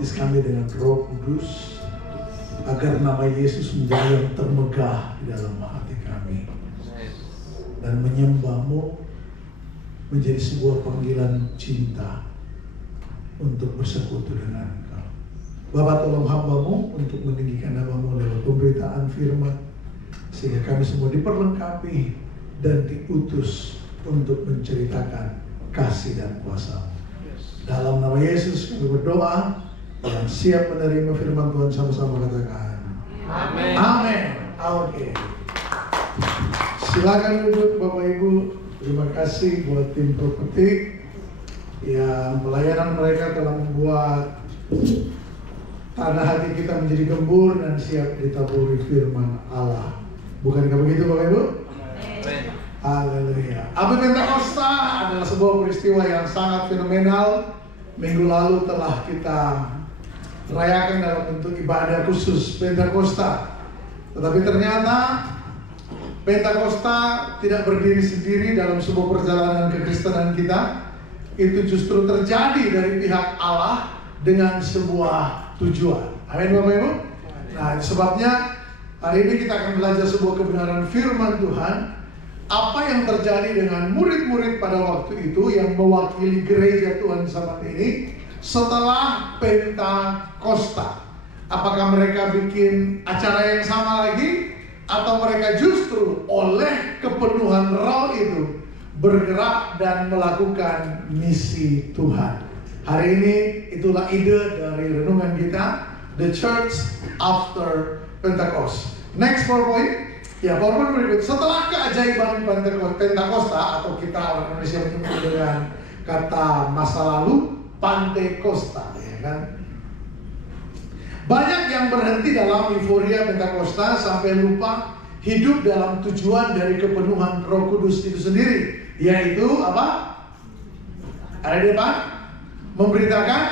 membaptis kami dengan Roh Kudus, agar nama Yesus menjadi yang termegah di dalam hati kami, dan menyembah-Mu menjadi sebuah panggilan cinta untuk bersekutu dengan Engkau. Bapa, tolong hamba-Mu untuk meninggikan nama-Mu lewat pemberitaan firman, sehingga kami semua diperlengkapi dan diutus untuk menceritakan kasih dan kuasa-Mu. Dalam nama Yesus kami berdoa. Yang siap menerima firman Tuhan sama-sama katakan Amin. Amin. Oke. Silakan duduk Bapak Ibu. Terima kasih buat tim Prophetic yang pelayanan mereka telah membuat tanah hati kita menjadi gembur dan siap ditaburi firman Allah. Bukankah begitu Bapak Ibu? Amin. Haleluya. Api Pentakosta adalah sebuah peristiwa yang sangat fenomenal. Minggu lalu telah kita rayakan dalam bentuk ibadah khusus Pentakosta. Tetapi ternyata Pentakosta tidak berdiri sendiri dalam sebuah perjalanan kekristenan kita. Itu justru terjadi dari pihak Allah dengan sebuah tujuan. Amin Bapak Ibu. Nah, sebabnya hari ini kita akan belajar sebuah kebenaran firman Tuhan. Apa yang terjadi dengan murid-murid pada waktu itu yang mewakili gereja Tuhan zaman ini setelah Pentakosta? Apakah mereka bikin acara yang sama lagi, atau mereka justru oleh kepenuhan Roh itu bergerak dan melakukan misi Tuhan? Hari ini itulah ide dari renungan kita, The Church After Pentecost. Next PowerPoint. Ya, PowerPoint berikut. Setelah keajaiban Pentakosta, atau kita orang Indonesia menyebut dengan kata masa lalu, Pantekosta, ya kan? Banyak yang berhenti dalam euforia Pentakosta sampai lupa hidup dalam tujuan dari kepenuhan Roh Kudus itu sendiri, yaitu apa? Ada di depan? Memberitakan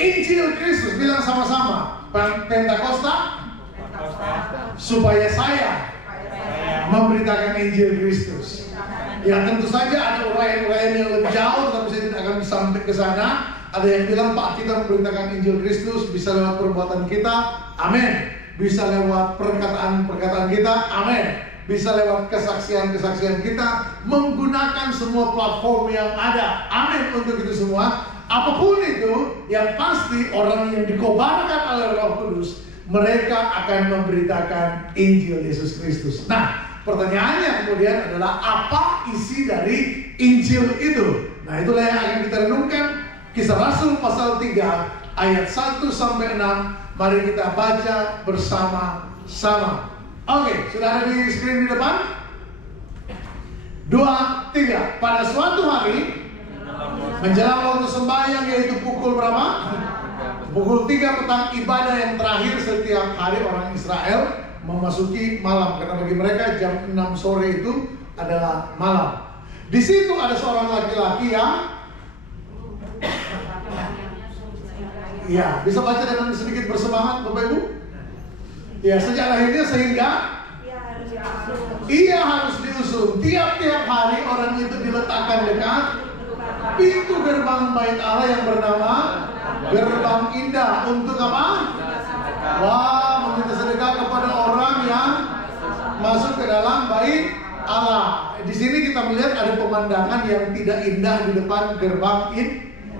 Injil Kristus. Bilang sama-sama. Pentakosta supaya saya memberitakan Injil Kristus. Ya, tentu saja ada uraian-uraian yang lebih jauh, tapi saya tidak akan sampai ke sana. Ada yang bilang, Pak, kita memberitakan Injil Kristus bisa lewat perbuatan kita, amin. Bisa lewat perkataan-perkataan kita, amin. Bisa lewat kesaksian-kesaksian kita, menggunakan semua platform yang ada, amin. Untuk itu semua, apapun itu, yang pasti orang yang dikobarkan oleh Roh Kudus, mereka akan memberitakan Injil Yesus Kristus. Nah, pertanyaannya kemudian adalah apa isi dari Injil itu? Nah, itulah yang akan kita renungkan. Kisah Rasul pasal 3 ayat 1 sampai 6. Mari kita baca bersama-sama. Oke, sudah ada di screen di depan? 2, 3. Pada suatu hari menjelang waktu sembahyang, yaitu pukul berapa? Pukul 3 petang, ibadah yang terakhir setiap hari orang Israel memasuki malam. Karena bagi mereka jam 6 sore itu adalah malam. Di situ ada seorang laki-laki yang ya, bisa baca dengan sedikit bersemangat Bapak Ibu? Ya, sejak lahirnya sehingga ia harus diusung. Tiap-tiap hari orang itu diletakkan dekat pintu gerbang bait Allah yang bernama Gerbang Indah. Untuk apa? Wah, meminta sedekah kepada orang yang masuk ke dalam bait Allah. Di sini kita melihat ada pemandangan yang tidak indah di depan gerbang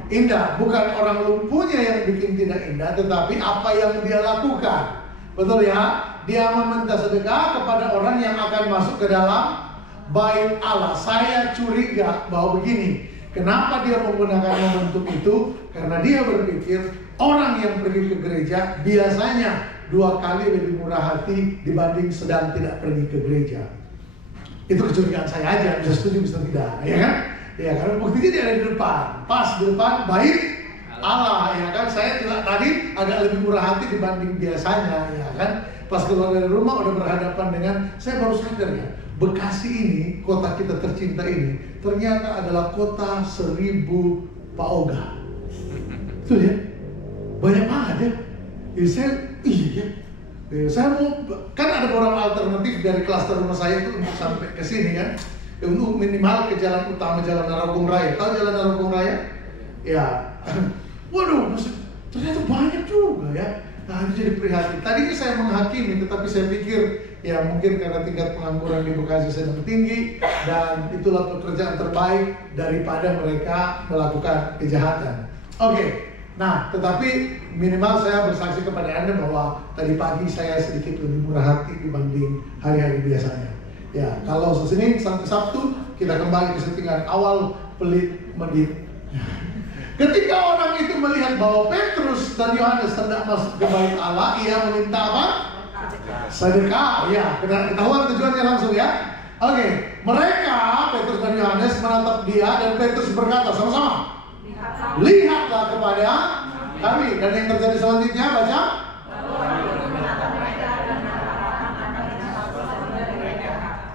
indah. Bukan orang lumpuhnya yang bikin tidak indah, tetapi apa yang dia lakukan. Betul ya? Dia meminta sedekah kepada orang yang akan masuk ke dalam bait Allah. Saya curiga bahwa begini, kenapa dia menggunakan momentum itu? Karena dia berpikir orang yang pergi ke gereja biasanya 2 kali lebih murah hati dibanding sedang tidak pergi ke gereja. Itu kecurigaan saya aja, bisa setuju bisa tidak, ya kan? Ya, karena buktinya dia ada di depan, pas di depan bait Allah, ya kan? Saya juga tadi agak lebih murah hati dibanding biasanya, ya kan? Pas keluar dari rumah udah berhadapan dengan, saya baru sadar ya, Bekasi ini, kota kita tercinta ini, ternyata adalah kota 1000 paoga. Itu ya, banyak banget ya. Ya saya, iya ya. Saya mau, kan ada program alternatif dari klaster rumah saya itu untuk sampai ke sini kan. Ya, untuk minimal ke jalan utama, Jalan Narogong Raya. Tahu Jalan Narogong Raya? Ya. Waduh, Ternyata banyak juga ya. Nah, itu jadi prihatin. Tadinya saya menghakimi, tetapi saya pikir ya mungkin karena tingkat pengangguran di Bekasi sedang tinggi dan itulah pekerjaan terbaik daripada mereka melakukan kejahatan. Oke. Nah, tetapi minimal saya bersaksi kepada Anda bahwa tadi pagi saya sedikit lebih murah hati dibanding hari-hari biasanya. Ya, kalau Senin sampai Sabtu kita kembali ke settingan awal pelit medit. Ketika orang itu melihat bahwa Petrus dan Yohanes hendak masuk ke bait Allah, ia meminta apa? Sedekah. Ya, ketahuan tujuannya langsung ya. Oke, mereka Petrus dan Yohanes menatap dia dan Petrus berkata sama-sama, lihatlah kepada kami. Dan yang terjadi selanjutnya baca.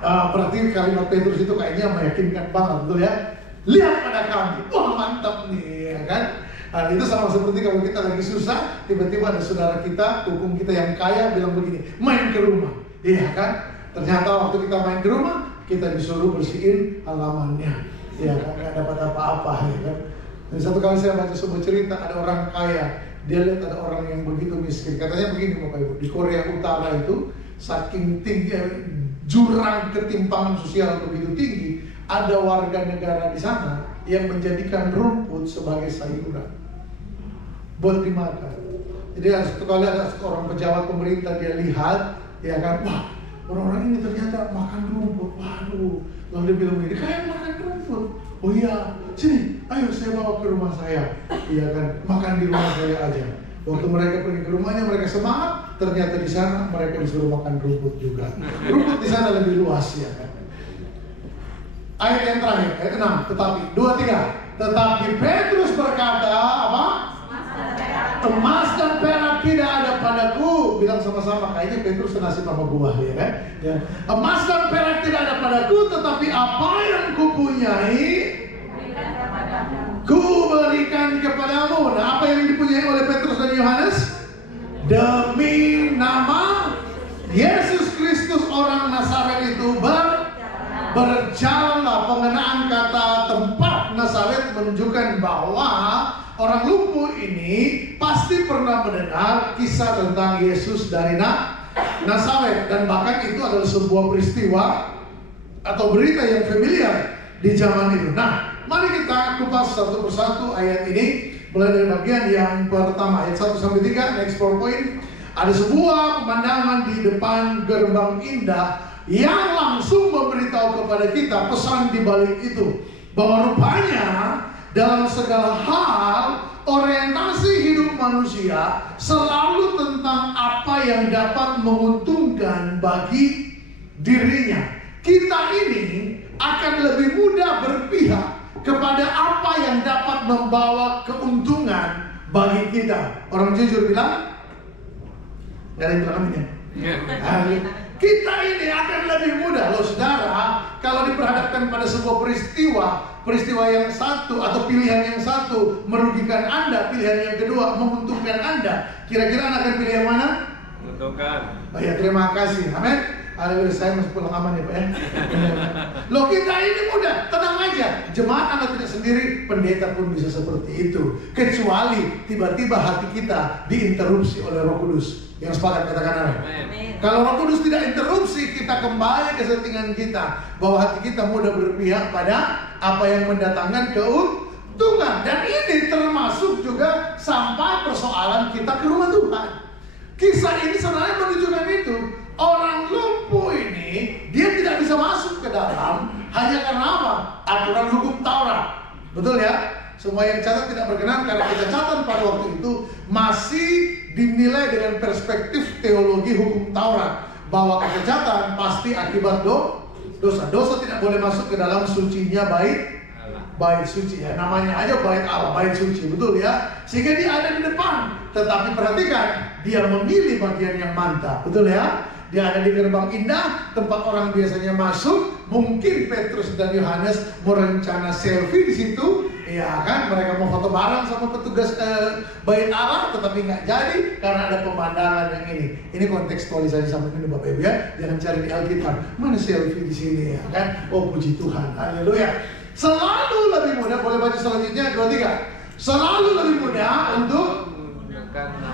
Berarti kalimat Petrus itu kayaknya meyakinkan banget, betul ya? Lihat pada kami. Wah, mantap nih, ya kan? Nah, itu sama seperti kalau kita lagi susah, tiba-tiba ada saudara kita, hukum kita yang kaya bilang begini, main ke rumah. Iya kan? Ternyata waktu kita main ke rumah, kita disuruh bersihin halamannya. Iya kan? Gak dapat apa-apa, ya kan? Dan satu kali saya baca sebuah cerita, ada orang kaya, dia lihat ada orang yang begitu miskin. Katanya begini Bapak Ibu, di Korea Utara itu saking tinggi jurang ketimpangan sosial begitu tinggi, ada warga negara di sana yang menjadikan rumput sebagai sayuran buat dimakan. Jadi satu kali ada orang pejabat pemerintah, dia lihat, ya kan, wah orang-orang ini ternyata makan rumput, waduh. Lalu dia bilang begini, kalian makan rumput? Oh iya, sini, ayo saya bawa ke rumah saya. Iya kan, makan di rumah saya aja. Waktu mereka pergi ke rumahnya, mereka semangat. Ternyata di sana mereka disuruh makan rumput juga. Rumput di sana lebih luas, ya kan. Ayat yang terakhir, ayat 6. Tetapi 2-3. Tetapi Petrus berkata apa? Emas dan perak tidak ada padaku. Bilang sama-sama, kayaknya Petrus senasib sama buah, ya kan? Ya. Emas dan perak tidak ada padaku, tetapi apa yang kupunyai ku berikan kepadamu. Nah, apa yang dipunyai oleh Petrus dan Yohanes? Demi nama Yesus Kristus orang Nazaret itu berjalanlah. Pengenaan kata tempat Nazaret menunjukkan bahwa orang lumpuh ini pasti pernah mendengar kisah tentang Yesus dari Nazaret, dan bahkan itu adalah sebuah peristiwa atau berita yang familiar di zaman itu. Nah, mari kita kupas satu persatu ayat ini. Mulai dari bagian yang pertama, ayat 1-3, next point. Ada sebuah pemandangan di depan gerbang indah yang langsung memberitahu kepada kita pesan di balik itu, bahwa rupanya dalam segala hal orientasi hidup manusia selalu tentang apa yang dapat menguntungkan bagi dirinya. Kita ini akan lebih mudah berpihak kepada apa yang dapat membawa keuntungan bagi kita. Orang jujur bilang, gak ada yang bilang amin ya? Kita ini akan lebih mudah loh saudara, kalau diperhadapkan pada sebuah peristiwa yang satu atau pilihan yang satu merugikan Anda, pilihan yang kedua menguntungkan Anda. Kira-kira Anda akan pilih yang mana? Menguntungkan. Oh ya, terima kasih. Amin. Haleluya, saya masih pulang aman ya Pak ya. Loh, kita ini mudah, tenang aja. Jemaat Anda tidak sendiri, pendeta pun bisa seperti itu. Kecuali tiba-tiba hati kita diinterupsi oleh Roh Kudus. Yang sepakat katakan amin. Kalau Roh Kudus tidak interupsi, kita kembali ke settingan kita, bahwa hati kita mudah berpihak pada apa yang mendatangkan keuntungan. Dan ini termasuk juga sampai persoalan kita ke rumah Tuhan. Kisah ini sebenarnya menunjukkan itu. Orang lumpuh ini, dia tidak bisa masuk ke dalam hanya karena apa? Aturan hukum Taurat. Betul ya? Semua yang catat tidak berkenan, karena kecacatan pada waktu itu masih dinilai dengan perspektif teologi hukum Taurat, bahwa kecacatan pasti akibat dosa. Dosa tidak boleh masuk ke dalam sucinya bait suci ya. Namanya aja bait Allah, bait suci, betul ya? Sehingga dia ada di depan. Tetapi perhatikan, dia memilih bagian yang mantap, betul ya? Dia ada di gerbang indah, tempat orang biasanya masuk. Mungkin Petrus dan Yohanes merencana selfie di situ, ya kan? Mereka mau foto bareng sama petugas bait Allah, tetapi nggak jadi karena ada pemandangan yang ini. Ini kontekstualisasi sama ini Bapak Ibu ya. Jangan cari di Alkitab. Mana selfie di sini ya kan? Oh puji Tuhan, haleluya. Selalu lebih mudah, boleh baca selanjutnya 2-3. Selalu lebih mudah untuk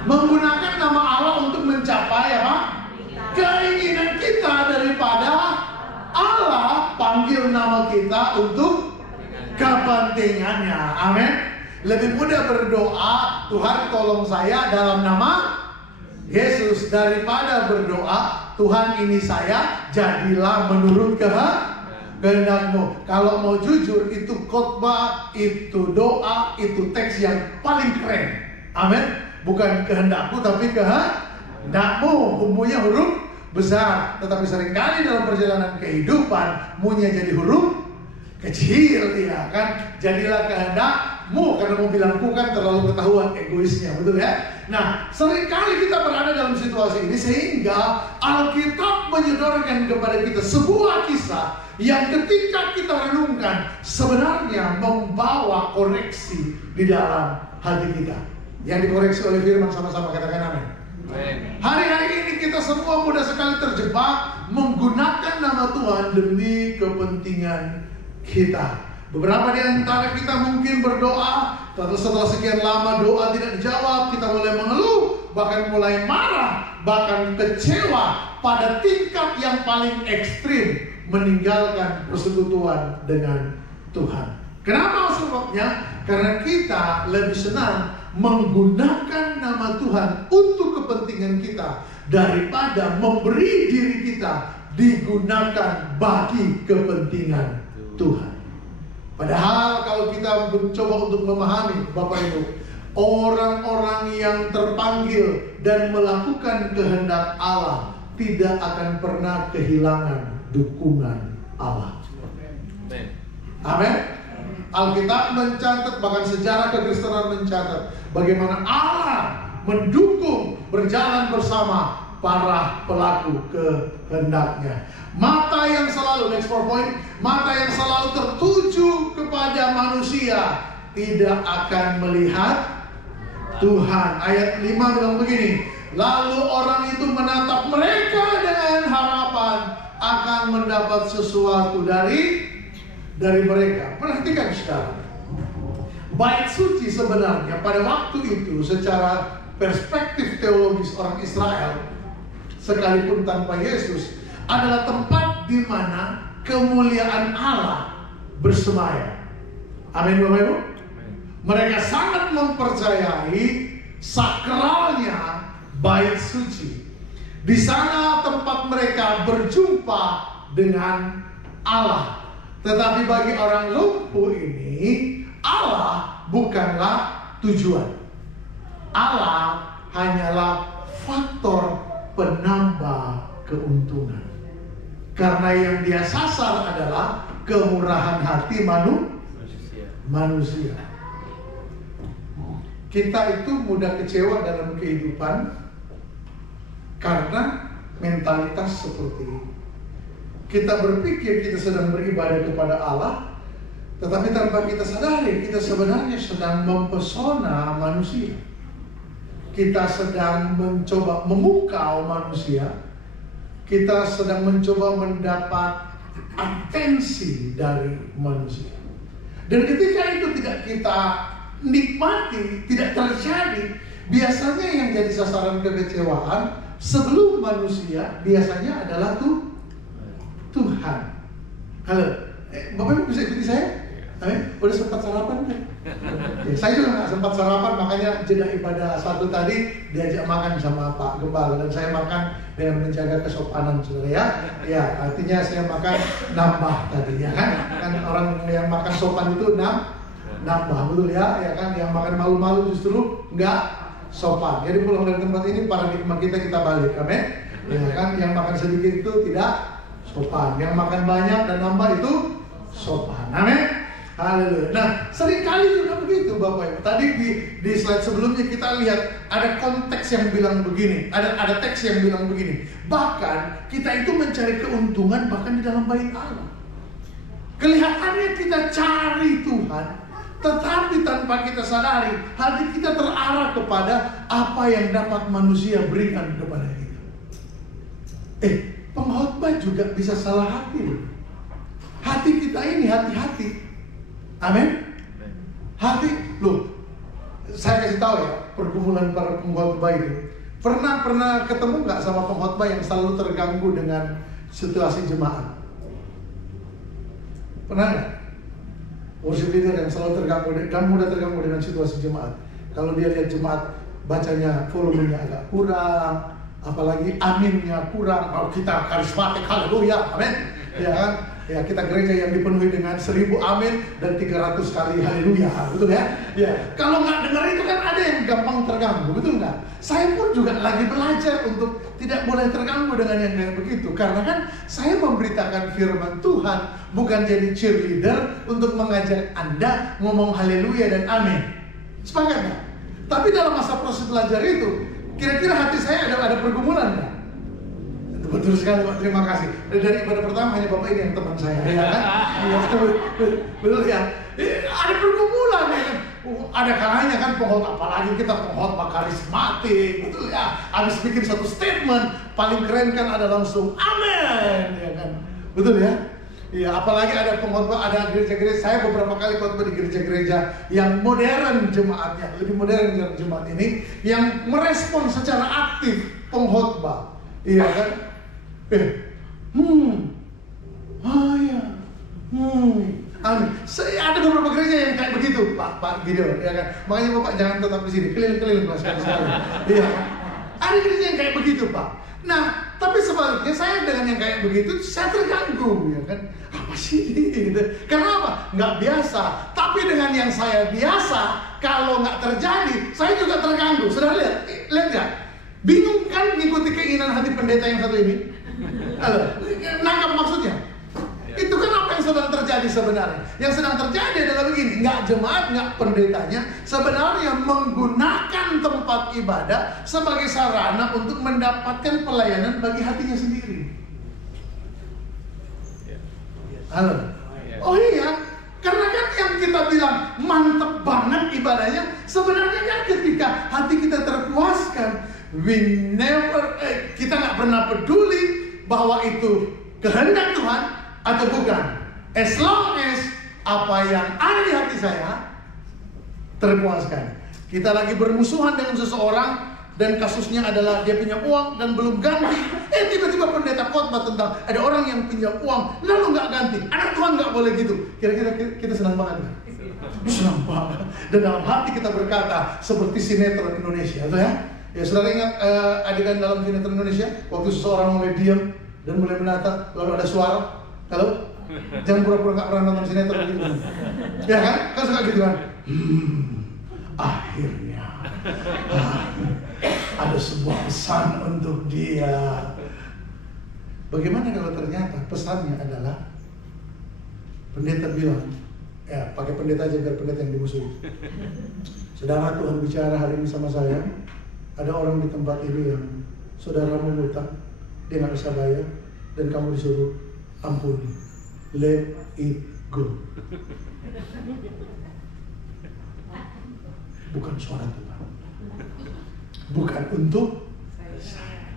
Menggunakan nama Allah untuk mencapai apa? Keinginan kita daripada Allah panggil nama kita untuk kepentingannya. Amin. Lebih mudah berdoa, Tuhan tolong saya dalam nama Yesus, daripada berdoa, Tuhan ini saya, jadilah menurut kehendak-Mu. Kalau mau jujur, itu khotbah, itu doa, itu teks yang paling keren. Amin. Bukan kehendakku tapi kehendak-Mu. Umumnya huruf besar, tetapi seringkali dalam perjalanan kehidupan mu-nya jadi huruf kecil, ya kan? Jadilah kehendak-Mu, karena mau bilangku kan terlalu ketahuan egoisnya, betul ya? Nah, seringkali kita berada dalam situasi ini sehingga Alkitab menyodorkan kepada kita sebuah kisah yang ketika kita renungkan sebenarnya membawa koreksi di dalam hati kita. Yang dikoreksi oleh firman, sama-sama katakan amin. Hari-hari ini kita semua mudah sekali terjebak menggunakan nama Tuhan demi kepentingan kita. Beberapa di antara kita mungkin berdoa, tapi setelah sekian lama doa tidak dijawab, kita mulai mengeluh, bahkan mulai marah, bahkan kecewa pada tingkat yang paling ekstrim, meninggalkan persekutuan dengan Tuhan. Kenapa sebabnya? Karena kita lebih senang menggunakan nama Tuhan untuk kepentingan kita daripada memberi diri kita digunakan bagi kepentingan Tuhan. Padahal kalau kita mencoba untuk memahami, Bapak Ibu, orang-orang yang terpanggil dan melakukan kehendak Allah tidak akan pernah kehilangan dukungan Allah. Amin. Alkitab mencatat, bahkan sejarah kekristenan mencatat bagaimana Allah mendukung berjalan bersama para pelaku kehendaknya. Mata yang selalu, next point, mata yang selalu tertuju kepada manusia tidak akan melihat Tuhan. Ayat 5 bilang begini, lalu orang itu menatap mereka dengan harapan akan mendapat sesuatu dari mereka. Perhatikan sekarang, bait suci sebenarnya pada waktu itu secara perspektif teologis orang Israel, sekalipun tanpa Yesus, adalah tempat di mana kemuliaan Allah bersemayam. Amin, Bapak Ibu. Mereka sangat mempercayai sakralnya bait suci. Di sana tempat mereka berjumpa dengan Allah. Tetapi bagi orang lumpuh ini, Allah bukanlah tujuan. Allah hanyalah faktor penambah keuntungan. Karena yang dia sasar adalah kemurahan hati manusia. Kita itu mudah kecewa dalam kehidupan karena mentalitas seperti ini. Kita berpikir kita sedang beribadah kepada Allah, tetapi tanpa kita sadari kita sebenarnya sedang mempesona manusia. Kita sedang mencoba memukau manusia. Kita sedang mencoba mendapat atensi dari manusia. Dan ketika itu tidak kita nikmati, tidak terjadi, biasanya yang jadi sasaran kekecewaan sebelum manusia biasanya adalah Tuhan. Halo, Bapak Ibu bisa ikuti saya? Udah sempat sarapan kan? Ya, saya juga nggak sempat sarapan, makanya jeda ibadah satu tadi diajak makan sama Pak Gembala dan saya makan dengan menjaga kesopanan, saudara ya. Ya, artinya saya makan nambah tadi ya kan? Kan orang yang makan sopan itu nambah, betul ya? Ya kan? Yang makan malu-malu justru nggak sopan. Jadi pulang dari tempat ini paradigma kita balik, amin? Ya kan? Yang makan sedikit itu tidak sopan, yang makan banyak dan nambah itu sopan, amin? Haleluya. Nah, seringkali juga begitu Bapak Ibu. Tadi di slide sebelumnya kita lihat ada konteks yang bilang begini, ada teks yang bilang begini. Bahkan kita itu mencari keuntungan bahkan di dalam bait Allah. Kelihatannya kita cari Tuhan, tetapi tanpa kita sadari hati kita terarah kepada apa yang dapat manusia berikan kepada kita. Pengkhotbah juga bisa salah hati. Hati kita ini hati-hati. Amin. Hati, loh, saya kasih tahu ya, pergumulan para pengkhotbah itu. Pernah ketemu nggak sama pengkhotbah yang selalu terganggu dengan situasi jemaat? Pernah nggak? Worship leader yang selalu terganggu dan mudah terganggu dengan situasi jemaat. Kalau dia lihat jemaat bacanya volumenya agak kurang, apalagi aminnya kurang. Kalau kita karismatik, haleluya, amin. Ya kan? Ya, kita gereja yang dipenuhi dengan 1000 amin dan 300 kali haleluya, betul ya? Ya, kalau nggak dengar itu kan ada yang gampang terganggu, betul nggak? Saya pun juga lagi belajar untuk tidak boleh terganggu dengan yang kayak begitu, karena kan saya memberitakan firman Tuhan, bukan jadi cheerleader untuk mengajak Anda ngomong haleluya dan amin. Sepakat nggak? Tapi dalam masa proses belajar itu, kira-kira hati saya ada pergumulan nggak? Betul sekali Pak, terima kasih. Dari ibadah pertama hanya Bapak ini yang teman saya, ya kan? Betul ya. Ada pergumulan ya kan. Ada kalanya kan pengkhotbah, apalagi kita pengkhotbah karismatik, betul ya. Habis bikin satu statement, paling keren kan ada langsung amin, ya kan? Betul ya. Iya, apalagi ada pengkhotbah, ada gereja-gereja. Saya beberapa kali khotbah di gereja-gereja yang modern jemaatnya, lebih modern dari jemaat ini, yang merespon secara aktif pengkhotbah, iya kan? Amin. Ada beberapa gereja yang kayak begitu, Pak Gideon, ya kan? Makanya Bapak jangan tetap di sini, keliling-keliling Pak sekali-sekali. Iya. Ada gereja yang kayak begitu, Pak. Nah, tapi sebaliknya saya dengan yang kayak begitu, saya terganggu, ya kan? Apa sih ini? Gitu. Karena apa? Nggak biasa. Tapi dengan yang saya biasa, kalau nggak terjadi, saya juga terganggu. Sudah lihat nggak? Bingung kan ngikuti keinginan hati pendeta yang satu ini? Halo, nangkap maksudnya? Itu kan apa yang sedang terjadi sebenarnya? Yang sedang terjadi adalah begini, nggak jemaat, nggak pendetanya sebenarnya menggunakan tempat ibadah sebagai sarana untuk mendapatkan pelayanan bagi hatinya sendiri. Halo? Oh iya, karena kan yang kita bilang mantep banget ibadahnya, sebenarnya kan ketika hati kita terpuaskan, kita nggak pernah peduli bahwa itu kehendak Tuhan atau bukan. As long as apa yang ada di hati saya terpuaskan. Kita lagi bermusuhan dengan seseorang dan kasusnya adalah dia punya uang dan belum ganti. Tiba-tiba pendeta khotbah tentang ada orang yang pinjam uang lalu nggak ganti. Anak Tuhan nggak boleh gitu. Kira-kira kita senang banget kan? Senang banget. Dan dalam hati kita berkata seperti sinetron Indonesia, tuh ya? Ya, saudara ingat adegan dalam sinetron Indonesia waktu seseorang mulai diam dan mulai menatap, lalu ada suara. Halo? Jangan pura-pura nggak pernah nonton sinetron gitu. Ya kan? Kan suka gitu kan? Akhirnya ada sebuah pesan untuk dia. Bagaimana kalau ternyata pesannya adalah pendeta bilang, ya pakai pendeta aja biar pendeta yang dimusuhi. Saudara, Tuhan bicara hari ini sama saya. Ada orang di tempat ini yang saudara mengutang, dia nggak bisa bayar, dan kamu disuruh ampuni, let it go. Bukan suara Tuhan, bukan untuk saya.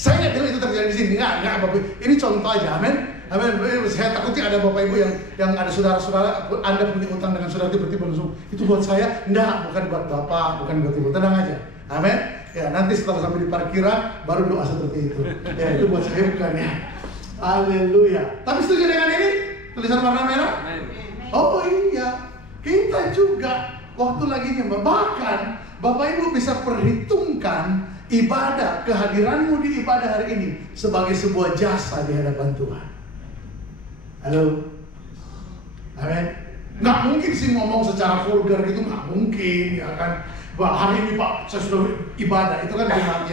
Saya nggak bilang itu terjadi di sini, nggak Bapak. Ini contoh aja, amin. Amin. Saya takutnya ada Bapak Ibu yang ada saudara-saudara, Anda punya utang dengan saudara tiba-tiba langsung itu buat saya, enggak, bukan buat Bapak, bukan buat Ibu. Tenang aja, amin. Ya nanti setelah sampai di parkiran baru doa seperti itu. Ya itu buat saya bukan ya. Haleluya. Tapi setuju dengan ini tulisan warna merah? Oh iya, kita juga waktu lagi nyembah. Bahkan Bapak Ibu bisa perhitungkan ibadah, kehadiranmu di ibadah hari ini sebagai sebuah jasa di hadapan Tuhan. Halo, amin. Nggak mungkin sih ngomong secara vulgar gitu, nggak mungkin, ya kan? Wah, hari ini Pak, saya sudah ibadah. Itu kan jemaat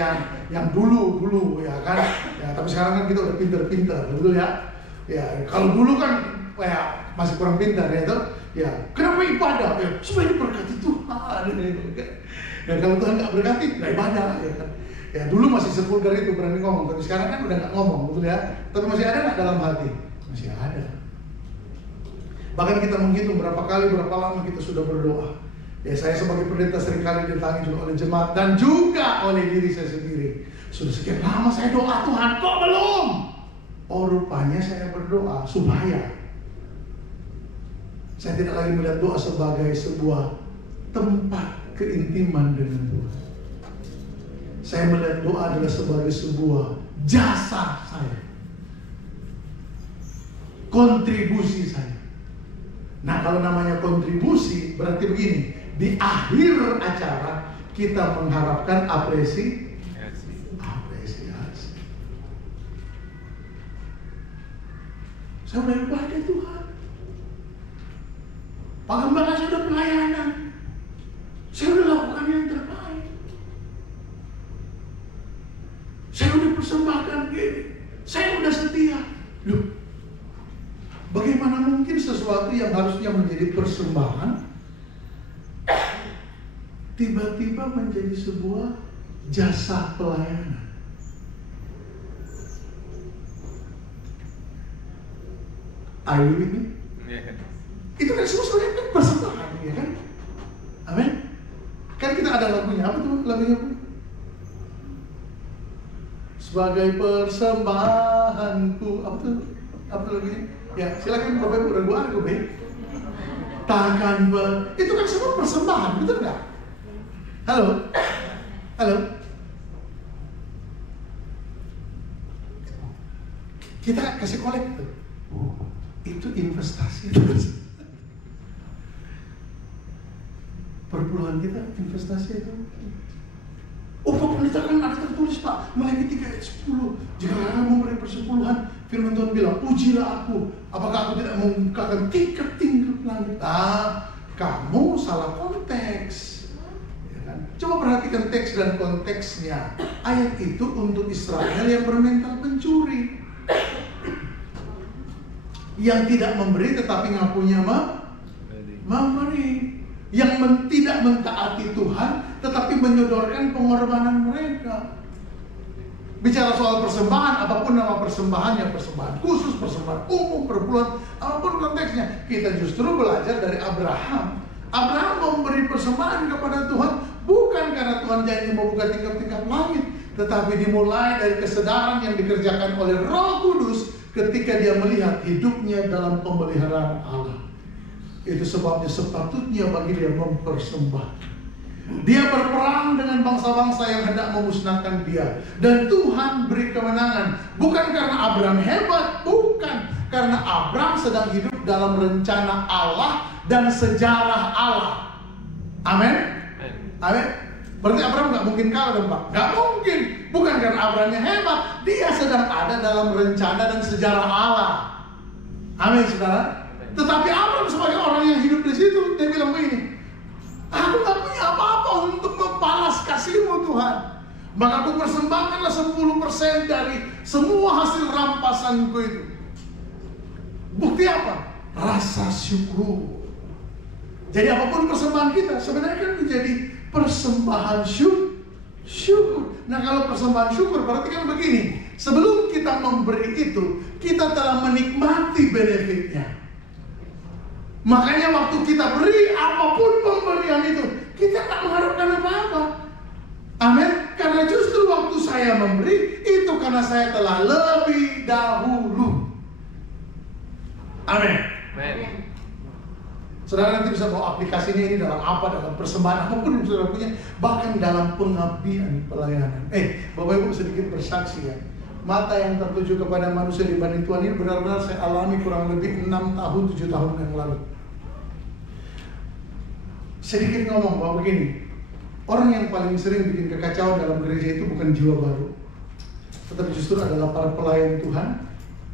yang dulu, ya kan? Ya, tapi sekarang kan kita udah pinter-pinter, betul ya? Ya, kalau dulu kan, ya masih kurang pintar ya itu. Ya, kenapa ibadah? Ya, supaya diberkati Tuhan. Ya, kalau Tuhan nggak berkati, nggak ibadah, ya kan? Ya, dulu masih sevulgar itu berani ngomong, tapi sekarang kan udah nggak ngomong, betul ya? Tapi masih ada nggak dalam hati? Masih ada. Bahkan kita menghitung berapa lama kita sudah berdoa. Ya, saya sebagai pendeta seringkali ditangi juga oleh jemaat dan juga oleh diri saya sendiri. Sudah sekian lama saya doa, Tuhan kok belum? Oh, rupanya saya berdoa supaya saya tidak lagi melihat doa sebagai sebuah tempat keintiman dengan Tuhan. Saya melihat doa adalah sebagai sebuah jasa saya, kontribusi saya. Nah, kalau namanya kontribusi berarti begini, di akhir acara kita mengharapkan apresiasi. Saya udah ibadah Tuhan, Pak Gembala saya udah pelayanan, saya udah lakukan yang terbaik, saya udah persembahkan gini, saya udah setia. Loh, bagaimana mungkin sesuatu yang harusnya menjadi persembahan tiba-tiba menjadi sebuah jasa pelayanan? Are you with me? Itu kan semua sebenarnya persembahan, ya kan? Amin. Kan kita ada lagunya, apa tuh lagunya? Sebagai persembahanku, apa tuh? Apa tuh lagunya? Ya, silakan Bapak Ibu ragu-ragu, baik. Takkan itu kan semua persembahan, betul nggak? Halo, halo. Kita kasih kolektor. Itu investasi. Perpuluhan kita investasi itu. Oh, Pak Pendeta kan ada tertulis Pak, Maleakhi 3 ayat 10. Jika kamu memberi persepuluhan, firman Tuhan bilang, ujilah aku, apakah aku tidak membukakan tingkap-tingkap langit. Kamu salah konteks. Ya kan? Coba perhatikan teks dan konteksnya. Ayat itu untuk Israel yang bermental pencuri, yang tidak memberi tetapi ngakunya memberi, yang tidak mentaati Tuhan tetapi menyodorkan pengorbanan mereka. Bicara soal persembahan, apapun nama persembahannya, persembahan khusus, persembahan umum, perpuluhan, apapun konteksnya, kita justru belajar dari Abraham. Abraham memberi persembahan kepada Tuhan bukan karena Tuhan janji membuka tingkap-tingkap langit, tetapi dimulai dari kesadaran yang dikerjakan oleh Roh Kudus ketika dia melihat hidupnya dalam pemeliharaan Allah. Itu sebabnya sepatutnya bagi dia mempersembahkan. Dia berperang dengan bangsa-bangsa yang hendak memusnahkan dia, dan Tuhan beri kemenangan. Bukan karena Abraham hebat, bukan, karena Abraham sedang hidup dalam rencana Allah dan sejarah Allah. Amin. Amin. Berarti Abraham nggak mungkin kalah dong Pak? Nggak mungkin. Bukan karena Abrahamnya hebat, dia sedang ada dalam rencana dan sejarah Allah. Amin, saudara. Tetapi Abraham sebagai orang yang hidup di situ, dia bilang begini, aku nggak punya apa-apa untuk membalas kasih-Mu Tuhan, maka aku persembahkanlah 10% dari semua hasil rampasanku itu. Bukti apa? Rasa syukur. Jadi apapun persembahan kita sebenarnya kan menjadi persembahan syukur. Nah, kalau persembahan syukur berarti kan begini, sebelum kita memberi itu, kita telah menikmati benefitnya. Makanya waktu kita beri apapun pemberian itu, kita tak mengharapkan apa-apa. Amin. Karena justru waktu saya memberi, itu karena saya telah lebih dahulu. Amin. Saudara nanti bisa bawa aplikasinya ini dalam apa, dalam persembahan apapun yang saudara punya, bahkan dalam pengabdian pelayanan. Bapak Ibu sedikit bersaksi ya. Mata yang tertuju kepada manusia dibanding Tuhan ini benar-benar saya alami kurang lebih 6 tahun, 7 tahun yang lalu. Sedikit ngomong bahwa begini, orang yang paling sering bikin kekacauan dalam gereja itu bukan jiwa baru, tetapi justru adalah para pelayan Tuhan,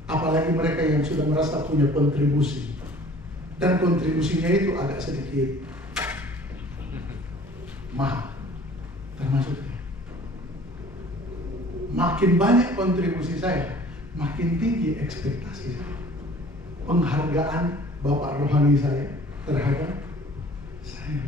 apalagi mereka yang sudah merasa punya kontribusi. Dan kontribusinya itu agak sedikit mahal, termasuk saya. Makin banyak kontribusi saya, makin tinggi ekspektasi saya. Penghargaan Bapak rohani saya terhadap saya.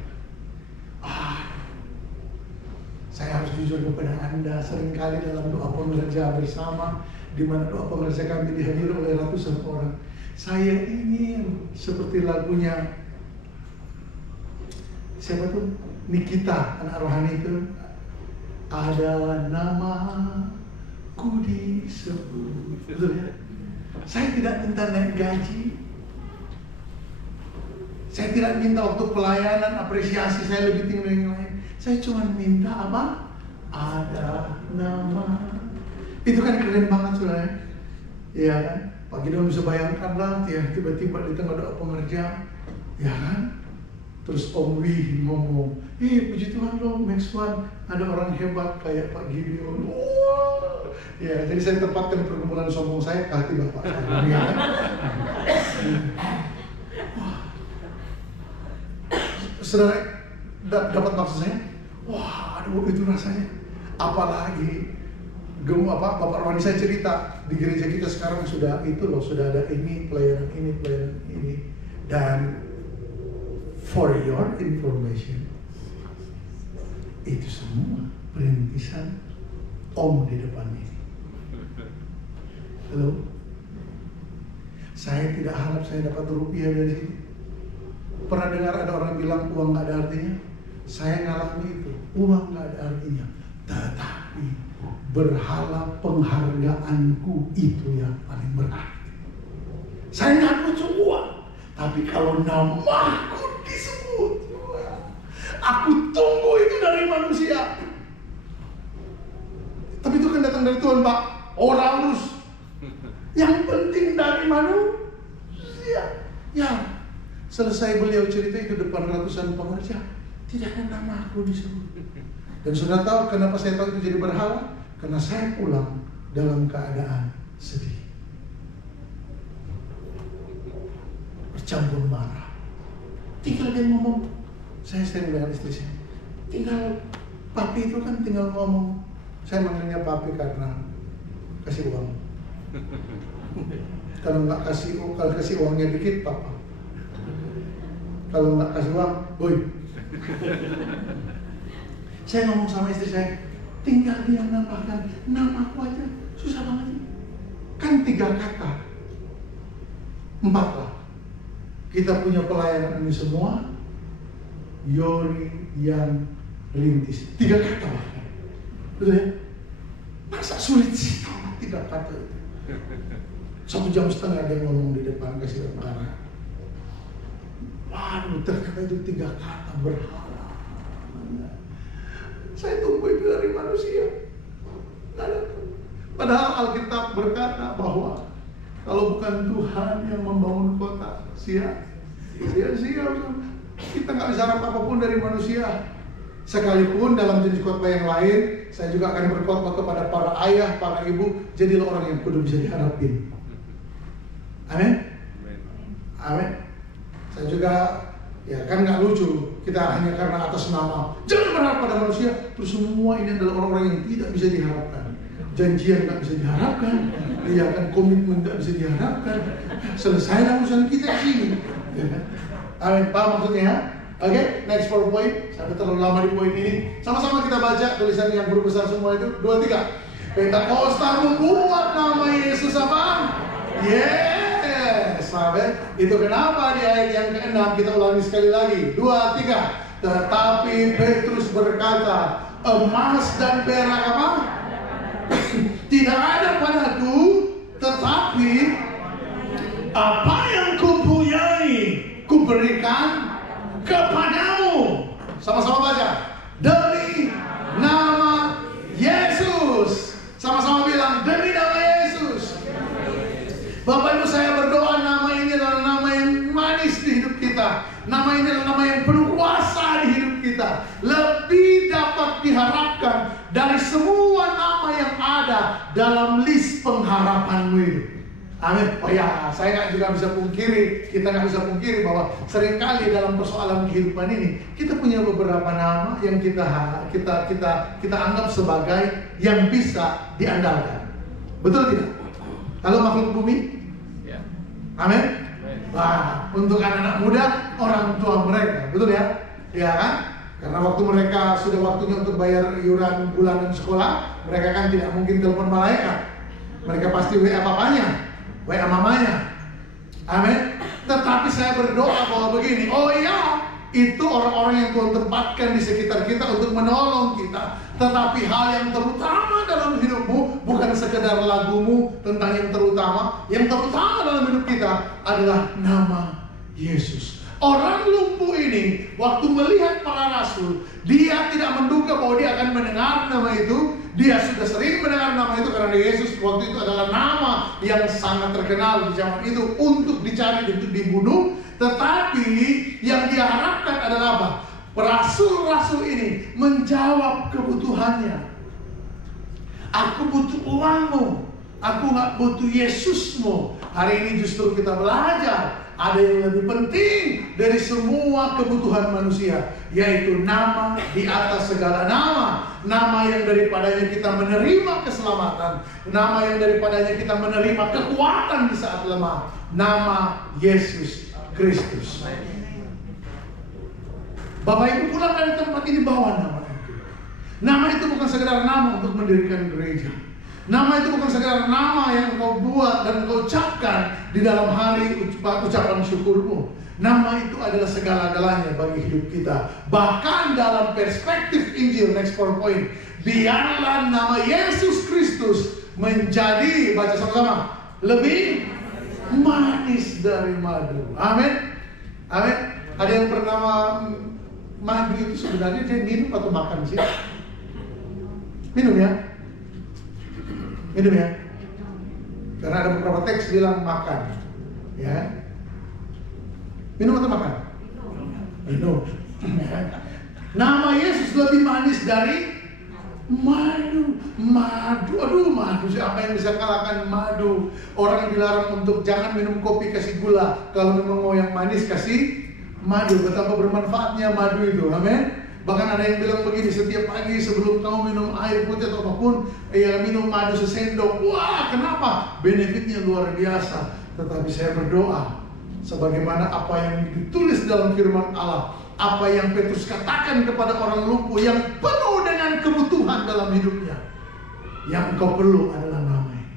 Saya harus jujur kepada Anda, seringkali dalam doa pengerja bersama, di mana doa pengerja kami dihadiri oleh ratusan orang, saya ingin seperti lagunya siapa tuh? Nikita, anak rohani itu, ada namaku disebut. Betul ya? Saya tidak minta naik gaji, Saya tidak minta waktu pelayanan, apresiasi saya lebih tinggi dari yang lain. Saya cuma minta apa? Ada nama. Itu kan keren banget saudara. Iya kan? Pak Gideon bisa bayangkan lah, tiba-tiba di tengah doa pengerjaan, ya kan? Terus Om Wih ngomong, puji Tuhan loh, next one ada orang hebat kayak Pak Gideon. Wow. Ya, jadi saya tempatkan pergumulan sombong saya ke hati Bapak. Ya kan? Saudara dapat maksud saya? Wah, aduh itu rasanya. Apalagi Bapak Rohani saya cerita di gereja kita sekarang sudah ada ini pelayanan ini dan for your information itu semua perintisan Om di depan ini. Halo, saya tidak harap saya dapat rupiah dari sini. Pernah dengar ada orang bilang uang nggak ada artinya? Saya ngalami itu, uang nggak ada artinya, tetapi berhala penghargaanku itu yang paling berarti. Saya nggak butuh uang, tapi kalau namaku disebut, aku tunggu itu dari manusia. Tapi itu kan datang dari Tuhan, Pak. Orang harus. Yang penting dari manusia. Ya. Selesai beliau cerita itu depan ratusan pengerja, tidak ada nama aku disebut. Dan sudah tahu kenapa saya tahu itu jadi berhala? Karena saya pulang dalam keadaan sedih, bercampur marah. Tinggal dia ngomong, saya sering dengan istri saya, tinggal papi itu kan tinggal ngomong. Saya manggilnya papi karena kasih uang. Kalau kasih uangnya dikit, papa. Kalau nggak kasih uang, boy. Saya ngomong sama istri saya, tinggal dia menambahkan namaku aja, susah banget. Kan 3 kata, 4 lah. Kita punya pelayanan ini semua, Yori yang rintis. 3 kata bahkan. Betul ya? Masa sulit sih kalau 3 kata itu? 1,5 jam dia ngomong di depan kasih perkara. Waduh, ternyata itu 3 kata berhala. Saya tunggu itu dari manusia. Padahal Alkitab berkata bahwa kalau bukan Tuhan yang membangun kota, sia-sia. Kita nggak bisa harap apapun dari manusia. Sekalipun dalam jenis khotbah yang lain, saya juga akan berkhotbah kepada para ayah, para ibu, jadilah orang yang kudu bisa diharapin. Amin. Amin. Saya juga, ya kan nggak lucu kita hanya karena atas nama jangan berharap pada manusia, terus semua ini adalah orang-orang yang tidak bisa diharapkan, janjian nggak bisa diharapkan, ya kan, komitmen nggak bisa diharapkan, selesailah urusan kita di sini. Amin, paham maksudnya? Oke, next point. Saya terlalu lama di poin ini. Sama-sama kita baca tulisan yang huruf besar semua itu. 2, 3. Pentakosta membuat nama Yesus apa? Sahabat, itu kenapa di ayat yang ke-6 kita ulangi sekali lagi. 2, 3. Tetapi Petrus berkata, emas dan perak apa? Tidak ada padaku, tetapi apa yang kupunyai kuberikan kepadamu. Sama-sama baca. Demi nama Yesus. Sama-sama bilang, demi nama Yesus. Bapak Ibu, saya berdoa nama ini adalah nama yang manis di hidup kita. Nama ini adalah nama yang berkuasa di hidup kita. Lebih dapat diharapkan dari semua nama yang ada dalam list pengharapanmu itu. Amin. Oh ya, saya nggak juga bisa pungkiri, kita nggak bisa pungkiri bahwa seringkali dalam persoalan kehidupan ini kita punya beberapa nama yang kita anggap sebagai yang bisa diandalkan. Betul tidak? Kalau makhluk bumi? Ya. Amin. Nah, untuk anak-anak muda, orang tua mereka, betul ya? Ya kan? Karena waktu mereka sudah waktunya untuk bayar iuran bulanan sekolah, mereka kan tidak mungkin telepon malaikat. Mereka pasti WA papanya, WA mamanya. Amin. Tetapi saya berdoa bahwa begini, oh iya, itu orang-orang yang Tuhan tempatkan di sekitar kita untuk menolong kita. Tetapi hal yang terutama dalam hidupmu bukan sekedar lagumu tentang yang terutama. Yang terutama dalam hidup kita adalah nama Yesus. Orang lumpuh ini waktu melihat para rasul, dia tidak menduga bahwa dia akan mendengar nama itu. Dia sudah sering mendengar nama itu karena Yesus waktu itu adalah nama yang sangat terkenal di zaman itu untuk dicari, untuk dibunuh. Tetapi yang dia harapkan adalah apa? Rasul-rasul ini menjawab kebutuhannya. Aku butuh uangmu, aku gak butuh Yesusmu. Hari ini justru kita belajar ada yang lebih penting dari semua kebutuhan manusia, yaitu nama di atas segala nama. Nama yang daripadanya kita menerima keselamatan, nama yang daripadanya kita menerima kekuatan di saat lemah. Nama Yesus Kristus. Bapak Ibu pulang dari tempat ini bawa nama itu. Nama itu bukan sekedar nama untuk mendirikan gereja. Nama itu bukan sekedar nama yang kau buat dan kau ucapkan di dalam hari ucapan syukurmu. Nama itu adalah segala-galanya bagi hidup kita. Bahkan dalam perspektif Injil, next point, biarlah nama Yesus Kristus menjadi, baca sama-sama, lebih manis dari madu. Amin. Amin. Ada yang bernama madu itu sebenarnya dia minum atau makan sih? Minum ya? Minum ya? Karena ada beberapa teks bilang makan, ya. Minum atau makan? Minum. Nama Yesus lebih manis dari madu. Madu, aduh madu. Siapa yang bisa kalahkan madu? Orang dilarang untuk jangan minum kopi kasih gula. Kalau memang mau yang manis kasih madu. Betapa bermanfaatnya madu itu, amin. Bahkan ada yang bilang begini, setiap pagi sebelum kamu minum air putih atau apapun, minum madu sesendok. Wah, kenapa? Benefitnya luar biasa. Tetapi saya berdoa, sebagaimana apa yang ditulis dalam firman Allah, apa yang Petrus katakan kepada orang lumpuh yang penuh dengan kebutuhan dalam hidupnya, yang engkau perlu adalah namanya.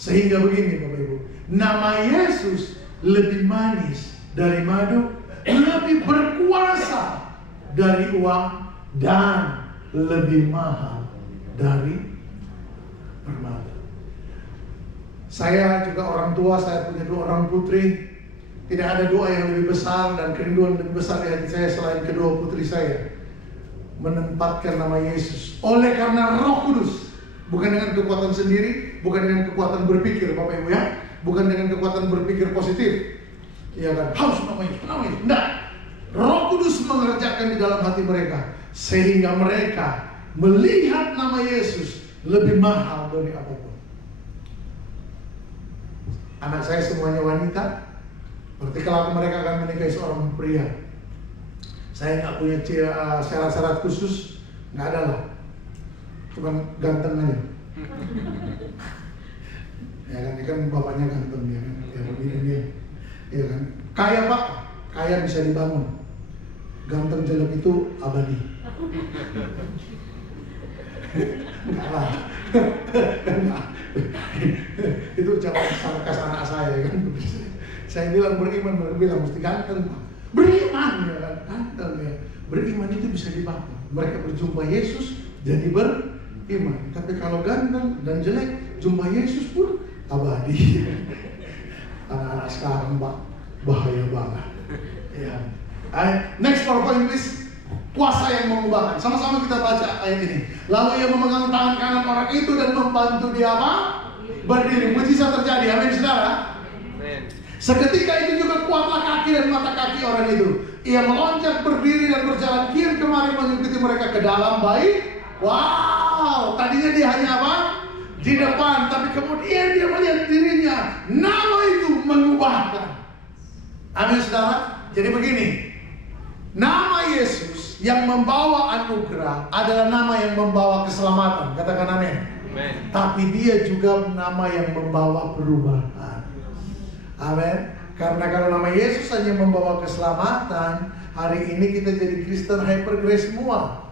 Sehingga begini Bapak Ibu, nama Yesus lebih manis dari madu, lebih berkuasa dari uang, dan lebih mahal dari permata. Saya juga orang tua, saya punya 2 orang putri. Tidak ada doa yang lebih besar dan kerinduan lebih besar di hati saya selain kedua putri saya menempatkan nama Yesus. Oleh karena Roh Kudus, bukan dengan kekuatan sendiri, bukan dengan kekuatan berpikir, Bapak Ibu ya, bukan dengan kekuatan berpikir positif. Ya kan, harus nama Yesus, enggak. Roh Kudus mengerjakan di dalam hati mereka sehingga mereka melihat nama Yesus lebih mahal dari apapun. Anak saya semuanya wanita, berarti kalau mereka akan menikahi seorang pria. Saya nggak punya syarat-syarat khusus, nggak ada lah, cuma ganteng aja. Ya kan, ini kan bapaknya ganteng ya kan, ya begini dia, ya kan. Kaya Pak, kaya bisa dibangun. Ganteng jelek itu abadi. Enggak lah. Itu ucapan sarkas anak saya kan. Saya bilang beriman, mereka bilang mesti ganteng. Beriman ya kan, ganteng ya. Beriman itu bisa dibangun. Mereka berjumpa Yesus jadi beriman. Tapi kalau ganteng dan jelek, jumpa Yesus pun abadi. Anak-anak sekarang Pak, bahaya banget. Ya. Next PowerPoint please. Kuasa yang mengubahkan. Sama-sama kita baca ayat ini. Lalu ia memegang tangan kanan orang itu dan membantu dia apa? Berdiri. Mujizat terjadi. Amin saudara. Amin. Seketika itu juga kuatlah kaki dan mata kaki orang itu. Ia meloncat berdiri dan berjalan kian kemari mengikuti mereka ke dalam bait. Wow, tadinya dia hanya apa? Di depan, tapi kemudian dia melihat dirinya. Nama itu mengubahkan. Amin saudara. Jadi begini, nama Yesus yang membawa anugerah adalah nama yang membawa keselamatan. Katakan amin. Amen. Tapi dia juga nama yang membawa perubahan. Amin. Karena kalau nama Yesus hanya membawa keselamatan, hari ini kita jadi Kristen hyper grace semua.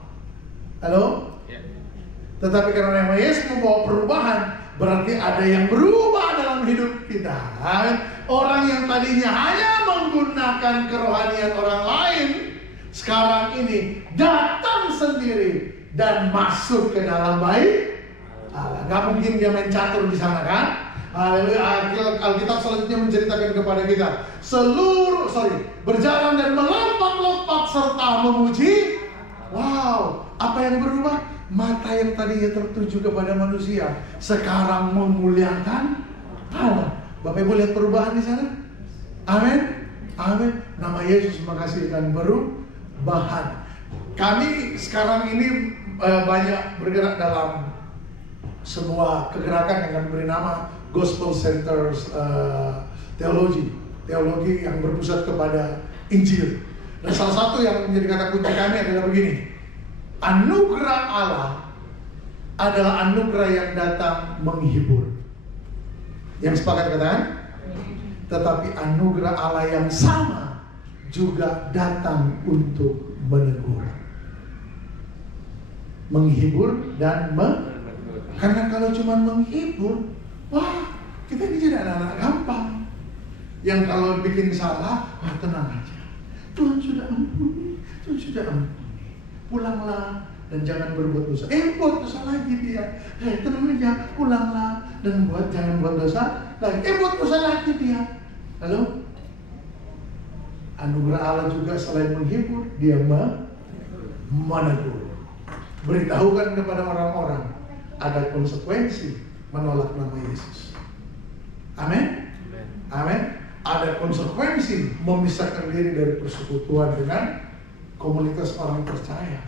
Halo? Yeah. Tetapi karena nama Yesus membawa perubahan, berarti ada yang berubah dalam hidup kita. Amin. Orang yang tadinya hanya menggunakan kerohanian orang lain, sekarang ini datang sendiri dan masuk ke dalam bait Allah. Gak mungkin dia main catur di sana kan? Haleluya. Alkitab selanjutnya menceritakan kepada kita berjalan dan melompat-lompat serta memuji. Wow, apa yang berubah? Mata yang tadinya tertuju kepada manusia sekarang memuliakan Allah. Bapak Ibu lihat perubahan di sana? Amin. Amin. Nama Yesus menghasilkan perubahan. Kami sekarang ini banyak bergerak dalam sebuah kegerakan yang kami beri nama Gospel Centers Teologi yang berpusat kepada Injil. Dan salah satu yang menjadi kata kunci kami adalah begini: anugerah Allah adalah anugerah yang datang menghibur. Yang sepakat katakan? Tetapi anugerah Allah yang sama juga datang untuk menegur, menghibur dan karena kalau cuma menghibur, wah, kita ini jadi anak-anak gampang. Yang kalau bikin salah, wah tenang aja, Tuhan sudah ampuni, Tuhan sudah ampuni. Pulanglah dan jangan berbuat dosa. Buat dosa lagi dia. Tenang aja, pulanglah dan jangan buat dosa lagi. Buat dosa lagi dia. Lalu anugerah Allah juga selain menghibur, dia menegur. Beritahukan kepada orang-orang ada konsekuensi menolak nama Yesus. Amin. Amin. Ada konsekuensi memisahkan diri dari persekutuan dengan komunitas orang percaya.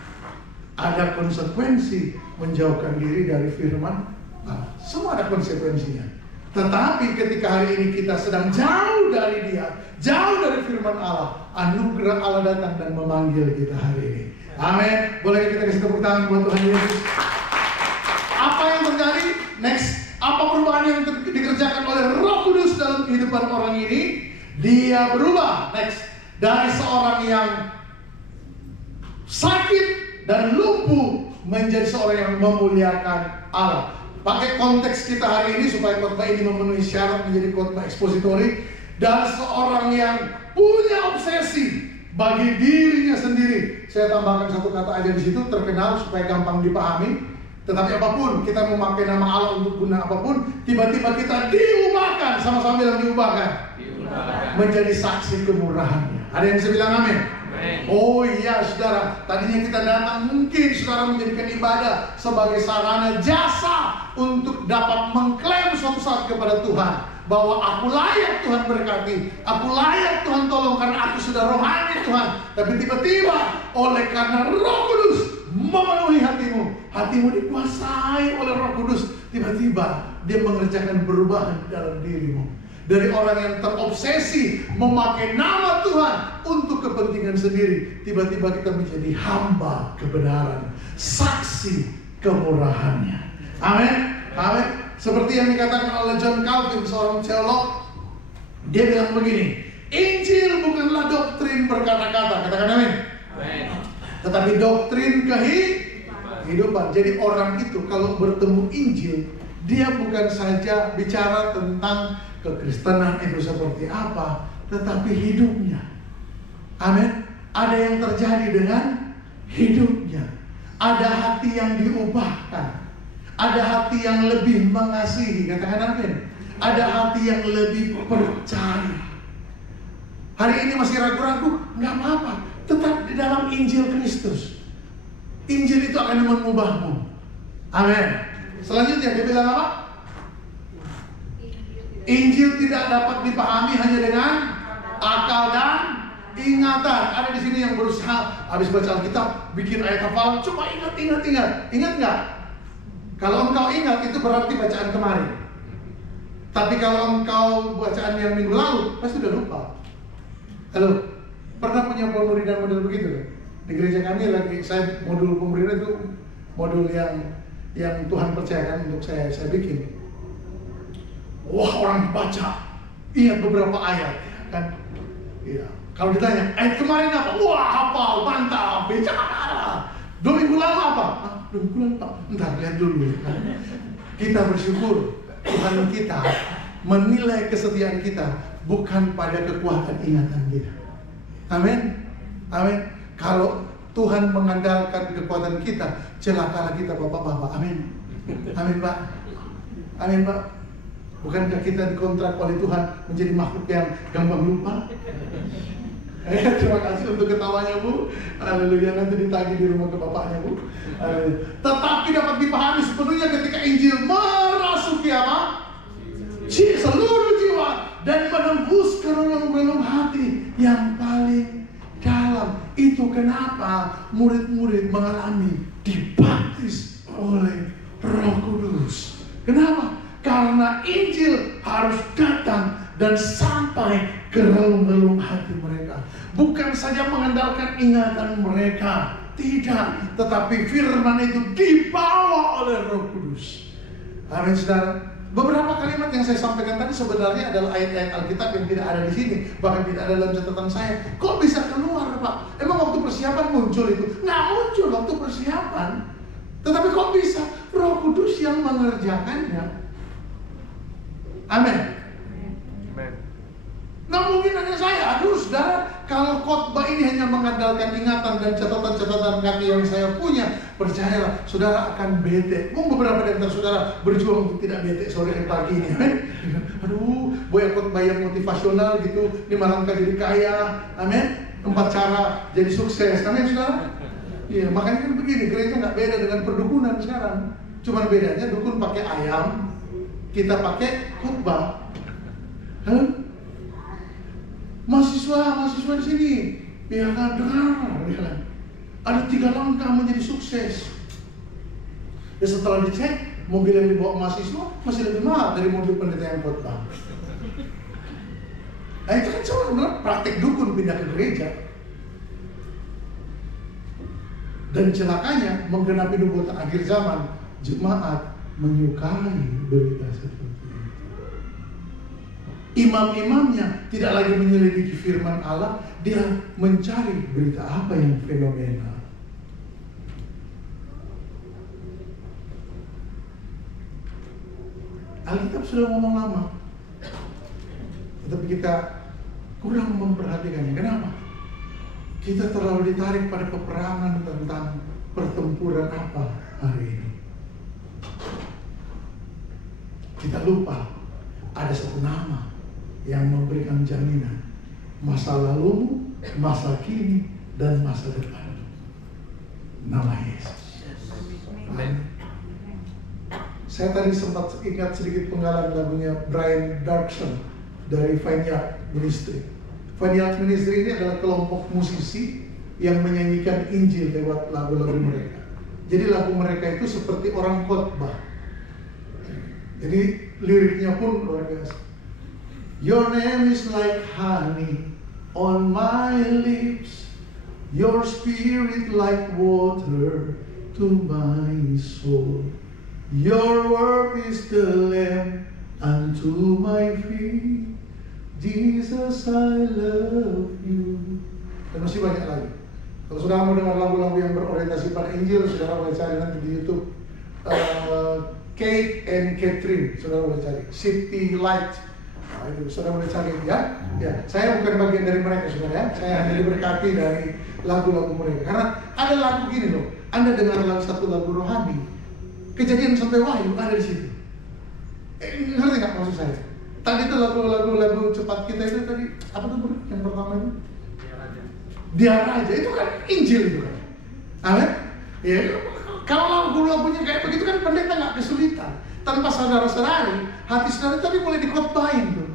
Ada konsekuensi menjauhkan diri dari firman Allah. Semua ada konsekuensinya. Tetapi ketika hari ini kita sedang jauh dari Dia, jauh dari firman Allah, anugerah Allah datang dan memanggil kita hari ini. Amin. Boleh kita kasih tepuk tangan buat Tuhan Yesus. Apa yang terjadi? Next. Apa perubahan yang dikerjakan oleh Roh Kudus dalam kehidupan orang ini? Dia berubah. Next. Dari seorang yang sakit dan lumpuh menjadi seorang yang memuliakan Allah. Pakai konteks kita hari ini supaya khotbah ini memenuhi syarat menjadi khotbah ekspositori. Dari seorang yang punya obsesi bagi dirinya sendiri. Saya tambahkan satu kata aja di situ, terkenal supaya gampang dipahami. Tetapi apapun, kita memakai nama Allah untuk guna apapun, tiba-tiba kita diubahkan, sama-sama bilang diubahkan. Menjadi saksi kemurahannya. Ada yang bisa bilang amin? Oh iya saudara, tadinya kita datang mungkin saudara menjadikan ibadah sebagai sarana jasa untuk dapat mengklaim suatu saat kepada Tuhan bahwa aku layak Tuhan berkati, aku layak Tuhan tolong karena aku sudah rohani Tuhan. Tapi tiba-tiba oleh karena Roh Kudus memenuhi hatimu, hatimu dikuasai oleh Roh Kudus, tiba-tiba dia mengerjakan perubahan dalam dirimu. Dari orang yang terobsesi memakai nama Tuhan untuk kepentingan sendiri, tiba-tiba kita menjadi hamba kebenaran, saksi kemurahannya. Amin. Amin. Seperti yang dikatakan oleh John Calvin, seorang teolog, dia bilang begini: Injil bukanlah doktrin berkata-kata, katakan amin. Tetapi doktrin kehidupan. Jadi orang itu kalau bertemu Injil, dia bukan saja bicara tentang kekristenan itu seperti apa, tetapi hidupnya. Amin. Ada yang terjadi dengan hidupnya. Ada hati yang diubahkan. Ada hati yang lebih mengasihi, katakan amin. Ada hati yang lebih percaya. Hari ini masih ragu-ragu, nggak apa-apa. Tetap di dalam Injil Kristus. Injil itu akan mengubahmu. Amin. Selanjutnya dia bilang apa? Injil tidak dapat dipahami hanya dengan akal dan ingatan. Ada di sini yang berusaha habis baca Alkitab bikin ayat hafalan, coba ingat. Ingat nggak? Kalau engkau ingat itu berarti bacaan kemarin. Tapi kalau engkau bacaan yang minggu lalu pasti udah lupa. Halo, pernah punya pemuridan model begitu kan? Di gereja kami lagi saya modul pemuridan itu modul yang Tuhan percayakan untuk saya bikin. Wah, orang baca ingat beberapa ayat kan? Iya. Kalau ditanya, kemarin apa? Wah, hafal, mantap, bicara. 2 minggu lalu apa? 2 minggu lalu apa? Entar lihat dulu. Kita bersyukur Tuhan kita menilai kesetiaan kita bukan pada kekuatan ingatan kita. Amin. Amin. Kalau Tuhan mengandalkan kekuatan kita, celakalah kita bapak-bapak. Amin. Amin Pak. Amin Pak. Bukankah kita dikontrak oleh Tuhan menjadi makhluk yang gampang lupa? Terima kasih untuk ketawanya Bu. Haleluya, nanti ditagih di rumah ke bapaknya Bu. Tetapi dapat dipahami sepenuhnya ketika Injil merasuki apa? Seluruh jiwa dan menembus ke relung-relung hati yang paling dalam. Itu kenapa murid-murid mengalami dibaptis oleh Roh Kudus. Kenapa? Karena Injil harus datang dan sampai ke relung-relung hati mereka. Bukan saja mengandalkan ingatan mereka, tidak, tetapi firman itu dibawa oleh Roh Kudus. Amin, saudara. Beberapa kalimat yang saya sampaikan tadi sebenarnya adalah ayat-ayat Alkitab yang tidak ada di sini, bahkan tidak ada dalam catatan saya. Kok bisa keluar, Pak? Emang waktu persiapan muncul itu? Nggak muncul waktu persiapan. Tetapi kok bisa? Roh Kudus yang mengerjakannya. Amin. Nggak mungkin hanya saya. Aduh saudara, kalau khotbah ini hanya mengandalkan ingatan dan catatan-catatan kaki yang saya punya, percayalah, saudara akan bete. Beberapa dari antara saudara berjuang untuk tidak bete sore dan pagi ini. Amin. Aduh, boleh khotbah yang motivasional gitu, 5 langkah jadi kaya. Amin. 4 cara jadi sukses. Amin, saudara. Iya, makanya kan begini, gereja nggak beda dengan perdukunan sekarang. Cuman bedanya dukun pakai ayam, kita pakai khotbah. Mahasiswa di sini, ya kan, dengar, ya kan. Ada 3 langkah menjadi sukses. Ya setelah dicek, mobil yang dibawa mahasiswa masih lebih mahal dari mobil pendeta yang khotbah. Nah itu kan cuma praktek dukun pindah ke gereja. Dan celakanya menggenapi nubuatan akhir zaman, jemaat menyukai berita seperti itu. Imam-imamnya tidak lagi menyelidiki firman Allah, dia mencari berita apa yang fenomenal. Alkitab sudah ngomong lama, tetapi kita kurang memperhatikannya. Kenapa? Kita terlalu ditarik pada peperangan tentang pertempuran apa hari ini. Kita lupa ada satu nama yang memberikan jaminan masa lalumu, masa kini, dan masa depan. Nama Yesus. Amin. Saya tadi sempat ingat sedikit penggalan lagunya Brian Darkson dari Vineyard Ministry. Vineyard Ministry ini adalah kelompok musisi yang menyanyikan Injil lewat lagu-lagu mereka. Jadi lagu mereka itu seperti orang khotbah. Jadi liriknya pun luar biasa. Your name is like honey on my lips, your spirit like water to my soul. Your word is the lamp unto my feet. Jesus, I love you. Dan masih banyak lagi. Kalau saudara mau dengar lagu-lagu yang berorientasi pada Injil, saudara boleh cari nanti di YouTube. Kate and Catherine, saudara boleh cari. City Light. Nah, itu saudara boleh cari ya. Ya, saya bukan bagian dari mereka, saudara ya. Saya hanya diberkati dari lagu-lagu mereka. Karena ada lagu gini loh. Anda dengar satu lagu rohani, Kejadian sampai Wahyu ada di situ. Ngerti nggak maksud saya? Tadi itu lagu-lagu cepat kita itu tadi apa tuh bro? Yang pertama itu? Dia Raja. Itu kan Injil itu kan. Amin. Ya, kalau lagu-lagunya kayak begitu kan pendeta nggak kesulitan. Tanpa saudara-saudari, hati saudara tadi boleh dikhotbahin tuh.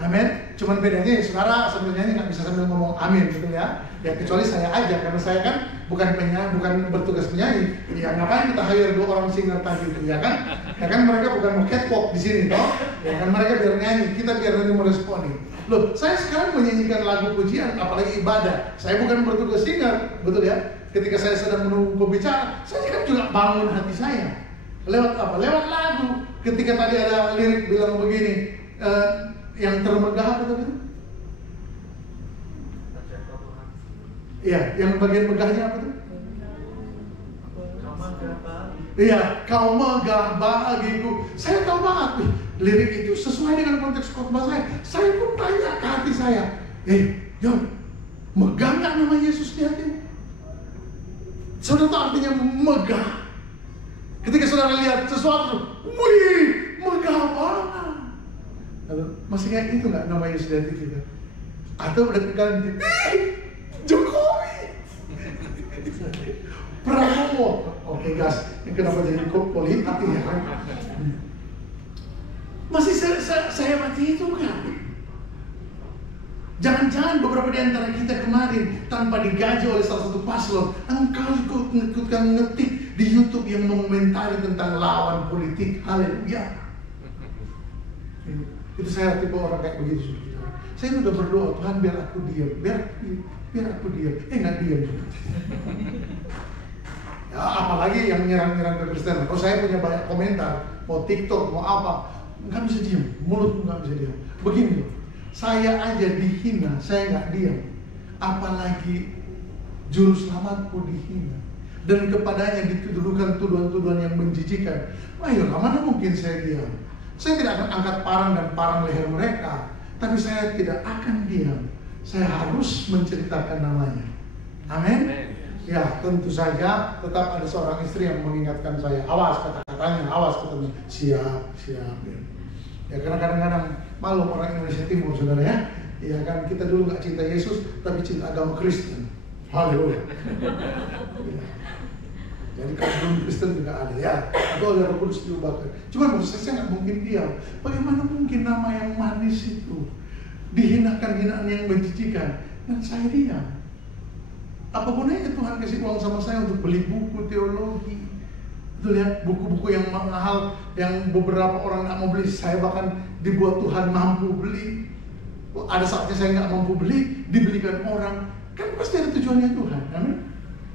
Amin. Cuman bedanya ya saudara sambil nyanyi nggak bisa sambil ngomong amin gitu ya. Ya kecuali saya aja karena saya kan bukan penyanyi, bukan bertugas penyanyi. Ya ngapain kita hire 2 orang singer tadi itu ya kan? Ya kan mereka bukan mau catwalk di sini toh. Ya kan mereka biar nyanyi, kita biar nanti meresponi. Loh, saya sekarang menyanyikan lagu pujian apalagi ibadah. Saya bukan bertugas singer, betul ya? Ketika saya sedang menunggu pembicara, saya kan juga bangun hati saya. Lewat apa? Lewat lagu. Ketika tadi ada lirik bilang begini, yang termegah apa tadi? Iya, yang bagian megahnya apa tuh? Iya, kau megah bagiku. Saya tahu banget, lirik itu sesuai dengan konteks khotbah saya. Saya pun tanya ke hati saya, John, megah nggak nama Yesus di hatimu? Saudara tahu artinya megah. Ketika saudara lihat sesuatu, wih, megah banget. Masih kayak itu nggak nama Yesus di hati kita? Atau udah ganti Jokowi, Prabowo. Oke guys, ini kenapa jadi politik ya kan? Masih sehebat itu kan? Jangan-jangan beberapa di antara kita kemarin tanpa digaji oleh salah satu paslon, engkau ikutkan ngetik di YouTube yang mengomentari tentang lawan politik. Haleluya. Itu saya tipe orang kayak begitu. Saya udah berdoa, Tuhan biar aku diam, biar aku diam. Nggak diam juga. Ya, apalagi yang nyerang-nyerang ke Kristen. Kalau saya punya banyak komentar, mau TikTok, mau apa, nggak bisa diam, mulutku nggak bisa diam. Begini loh, saya aja dihina, saya nggak diam. Apalagi juru selamatku dihina, dan kepadanya dituduhkan tuduhan-tuduhan yang menjijikan. Ayolah, mana mungkin saya diam? Saya tidak akan angkat parang dan parang leher mereka, tapi saya tidak akan diam. Saya harus menceritakan namanya. Amin. Ya, tentu saja tetap ada seorang istri yang mengingatkan saya, awas kata-katanya, awas katanya. Siap ya, karena kadang-kadang malu orang Indonesia Timur, saudara ya. Ya kan, kita dulu nggak cinta Yesus, tapi cinta agama Kristen. Haleluya. Ya. Jadi kalau Kristen juga ada ya, atau oleh Roh Kudus diubahkan. Cuma maksud saya nggak mungkin diam. Bagaimana mungkin nama yang manis itu dihinakan hinaan yang menjijikan dan saya diam? Apa gunanya Tuhan kasih uang sama saya untuk beli buku teologi? Betul ya, buku-buku yang mahal yang beberapa orang nggak mau beli, saya bahkan dibuat Tuhan mampu beli. Ada saatnya saya nggak mampu beli, dibelikan orang. Kan pasti ada tujuannya Tuhan, amin.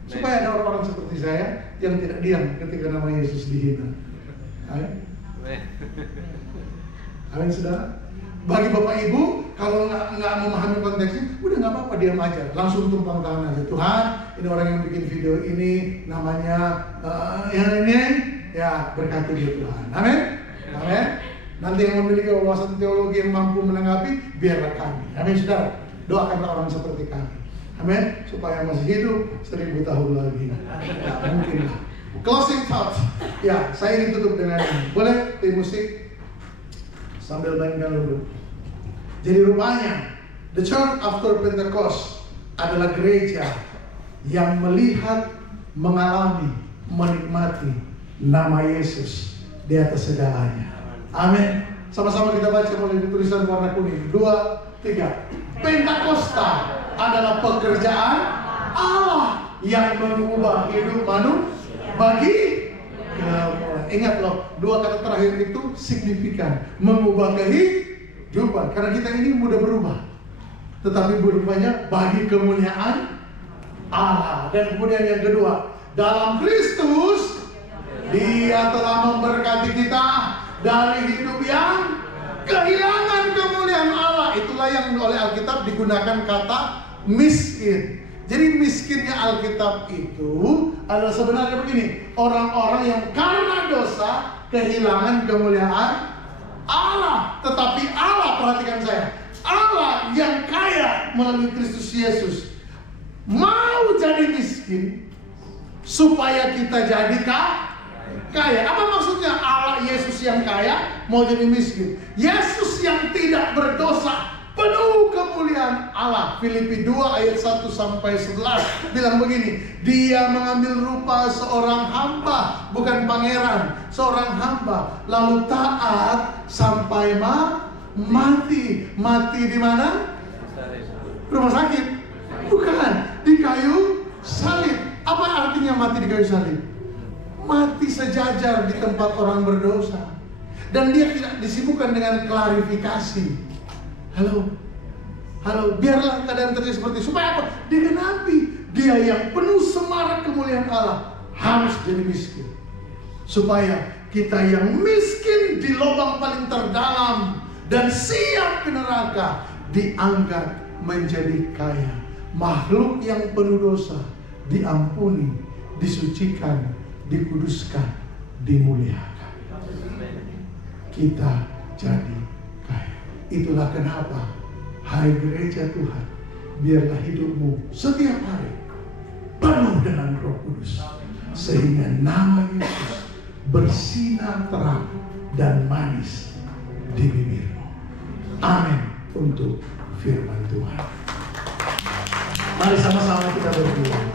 Supaya ada orang-orang seperti saya yang tidak diam ketika nama Yesus dihina. Amin. Amin, saudara. Bagi Bapak Ibu, kalau nggak memahami konteksnya, udah nggak apa-apa, diam aja. Langsung tumpang tangan aja. Tuhan, ini orang yang bikin video ini namanya yang ini, ya berkati dia Tuhan. Amin. Amin. Nanti yang memiliki wawasan teologi yang mampu menanggapi, biarlah kami. Amin, saudara. Doakanlah orang seperti kami. Amin, supaya masih hidup 1000 tahun lagi. Ya, mungkin. Closing thoughts. Ya, saya ingin tutup dengan ini. Boleh tim musik sambil mainkan dulu. Jadi rupanya the church after Pentecost adalah gereja yang melihat, mengalami, menikmati nama Yesus di atas segalanya. Amin. Sama-sama kita baca oleh tulisan warna kuning. 2, 3. Pentakosta adalah pekerjaan Allah yang mengubah hidup manusia bagi kemuliaan. Ingat loh, 2 kata terakhir itu signifikan, mengubah kehidupan. Karena kita ini mudah berubah, tetapi berubahnya bagi kemuliaan Allah. Dan kemudian yang kedua, dalam Kristus Dia telah memberkati kita dari hidup yang kehilangan kemuliaan Allah. Itulah yang oleh Alkitab digunakan kata miskin. Jadi miskinnya Alkitab itu adalah sebenarnya begini, orang-orang yang karena dosa kehilangan kemuliaan Allah. Tetapi Allah, perhatikan saya, Allah yang kaya melalui Kristus Yesus mau jadi miskin supaya kita jadi kaya. Apa maksudnya Allah Yesus yang kaya mau jadi miskin? Yesus yang tidak berdosa, penuh kemuliaan Allah. Filipi 2 ayat 1-11 bilang begini, Dia mengambil rupa seorang hamba, bukan pangeran, seorang hamba, lalu taat sampai mati. Mati di mana? Rumah sakit? Bukan, di kayu salib. Apa artinya mati di kayu salib? Mati sejajar di tempat orang berdosa. Dan dia tidak disibukkan dengan klarifikasi. Halo, biarlah keadaan terjadi seperti itu. Supaya apa? Digenapi. Dia yang penuh semarak kemuliaan Allah harus jadi miskin. Supaya kita yang miskin di lubang paling terdalam dan siap ke neraka diangkat menjadi kaya. Makhluk yang penuh dosa diampuni, disucikan, dikuduskan, dimuliakan. Kita jadi kaya. Itulah kenapa, hai gereja Tuhan, biarlah hidupmu setiap hari penuh dengan Roh Kudus, sehingga nama Yesus bersinar terang dan manis di bibirmu. untuk firman Tuhan. Mari sama-sama kita berdoa.